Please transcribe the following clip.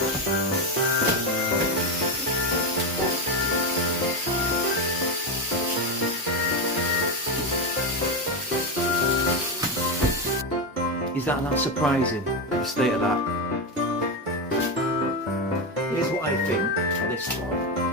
Is that not surprising, the state of that? Here's what I think of this one.